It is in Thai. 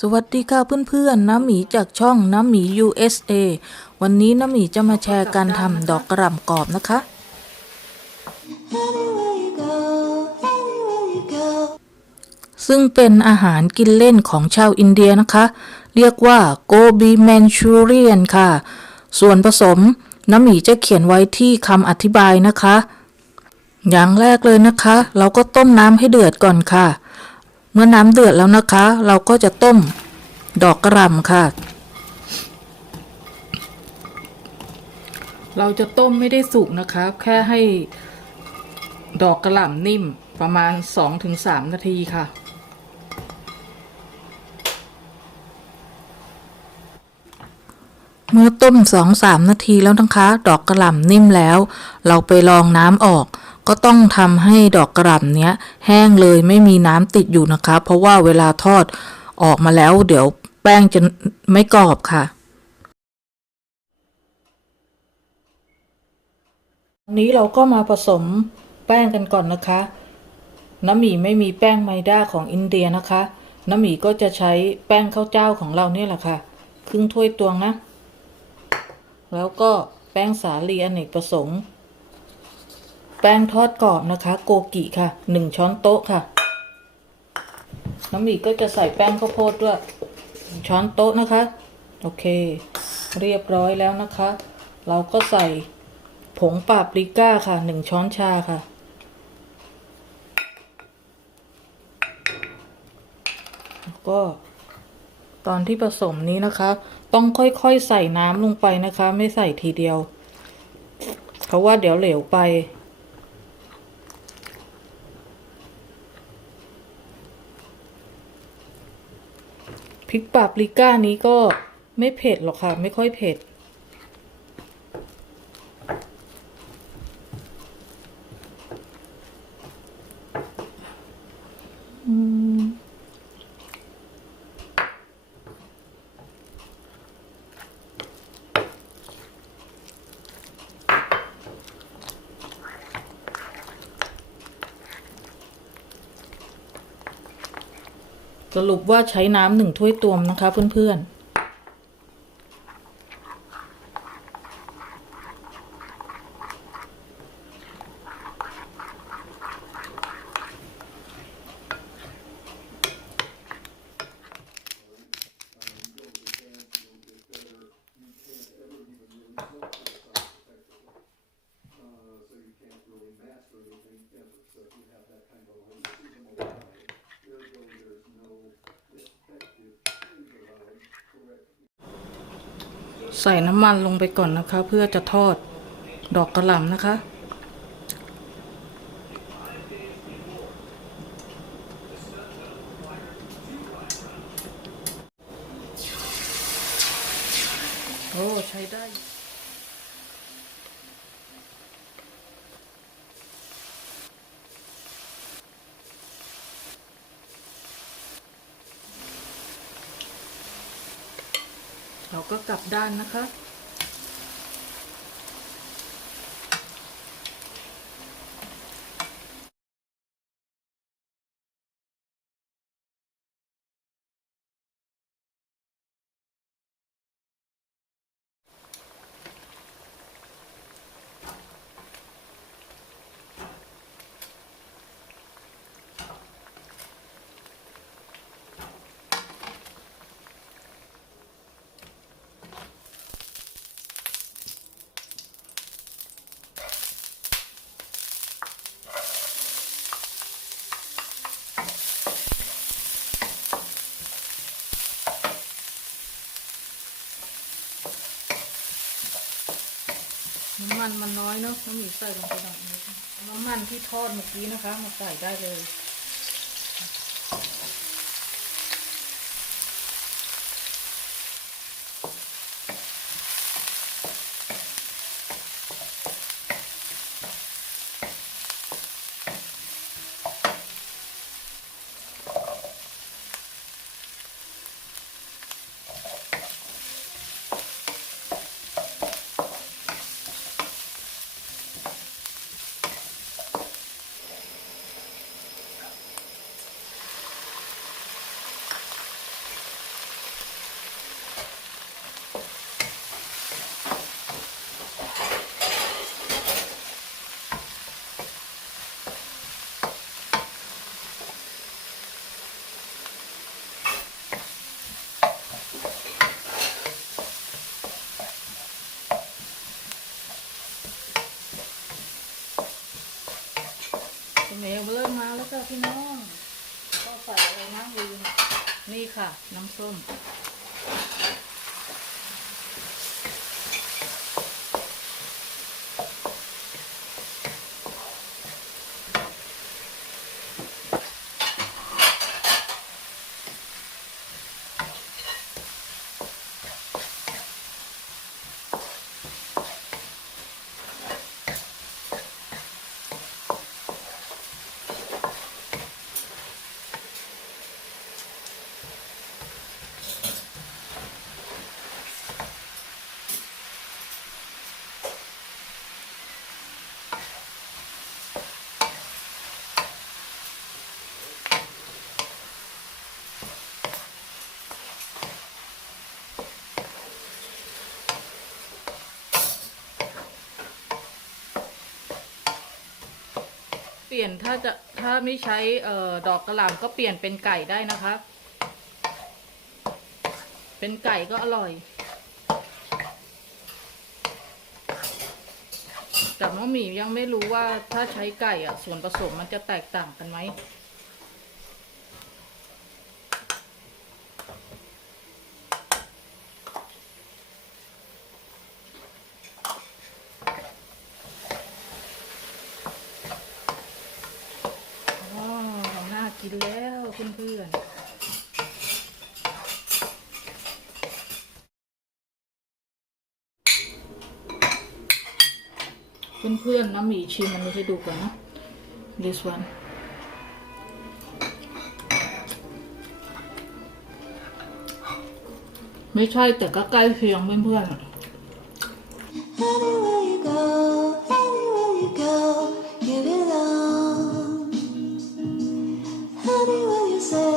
สวัสดีค่ะเพื่อนๆ น้ำหมีจากช่องน้ำหมี USA วันนี้น้ำหมีจะมาแชร์การทำดอกกระหล่ำกรอบนะคะ ซึ่งเป็นอาหารกินเล่นของชาวอินเดียนะคะ เรียกว่าโกบีแมนชูเรียนค่ะ ส่วนผสมน้ำหมีจะเขียนไว้ที่คำอธิบายนะคะ อย่างแรกเลยนะคะ เราก็ต้มน้ำให้เดือดก่อนค่ะ เมื่อน้ำเดือดแล้วนะคะ เราก็จะต้มดอกกระหล่ำค่ะ เราจะต้มไม่ได้สุกนะคะแค่ให้ดอกกระหล่ำนิ่มประมาณ 2-3 นาทีค่ะ เมื่อต้ม 2-3 นาทีแล้วนะคะ ดอกกระหล่ำนิ่มแล้ว เราไปรองน้ำออก ก็ต้องทำให้ดอกกระหล่ำเนี้ยแห้งเลยไม่มีน้ำติดอยู่นะคะ เพราะว่าเวลาทอดออกมาแล้ว เดี๋ยวแป้งจะไม่กรอบค่ะวันนี้เราก็มาผสมแป้งกันก่อนนะคะ น้ำหมี่ไม่มีแป้งไมด้าของอินเดียนะคะ น้ำหมี่ก็จะใช้แป้งข้าวเจ้าของเราเนี่ยแหละค่ะ ครึ่งถ้วยตวงนะ แล้วก็แป้งสาลีอเนกประสงค์ แป้งทอดกรอบนะคะ โกกิค่ะหนึ่งช้อนโต๊ะค่ะ น้ำหมี่ก็จะใส่แป้งข้าวโพดด้วยหนึ่งช้อนโต๊ะนะคะ โอเค เรียบร้อยแล้วนะคะ เราก็ใส่ผงปาปริก้าค่ะหนึ่งช้อนชาค่ะ แล้วก็ตอนที่ผสมนี้นะคะ ต้องค่อยๆใส่น้ำลงไปนะคะ ไม่ใส่ทีเดียว เพราะว่าเดี๋ยวเหลวไป พริกปาปริก้านี้ก็ไม่เผ็ดหรอกค่ะ ไม่ค่อยเผ็ด สรุปว่าใช้น้ำหนึ่งถ้วยตวงนะคะเพื่อนๆ ใส่น้ำมันลงไปก่อนนะคะ เพื่อจะทอดดอกกระหล่ำนะคะ โอ้ ใช้ได้ เราก็กลับด้านนะคะ น้ำมันมันน้อยเนาะน้ำหมีใส่ลงไปหน่อยน้ำมันที่ทอดเมื่อกี้นะคะ มาใส่ได้เลย เริ่มมาแล้วจ้ะพี่น้อง ก็ใส่อะไรนะลืมนี่ค่ะ น้ำส้ม ลี่ยนถ้าจะถ้าไม่ใช้เอ่อดอกกระหล่ำก็เปลี่ยนเป็นไก่ได้นะคะ เป็นไก่ก็อร่อย แต่มะหมี่ยังไม่รู้ว่าถ้าใช้ไก่อะส่วนผสมมันจะแตกต่างกันไหม ว้าวน่ากิน แล้วเพื่อนเพื่อนๆน้ำหมี่ชิมมันนี้ให้ดูก่อนนะ this one ไม่ใช่แต่ก็ใกล้เคียงเพื่อนๆ so